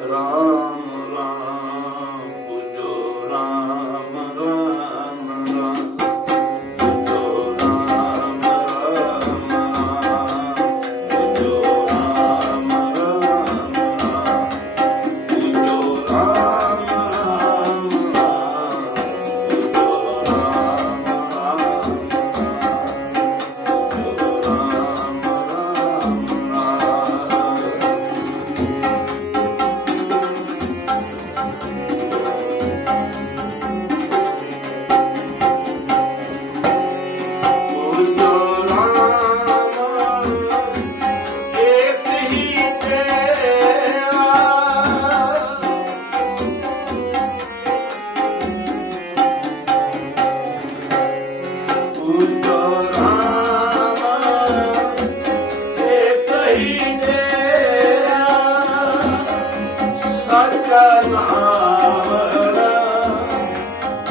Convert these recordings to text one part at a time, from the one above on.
Ram Ram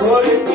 Glory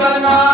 करना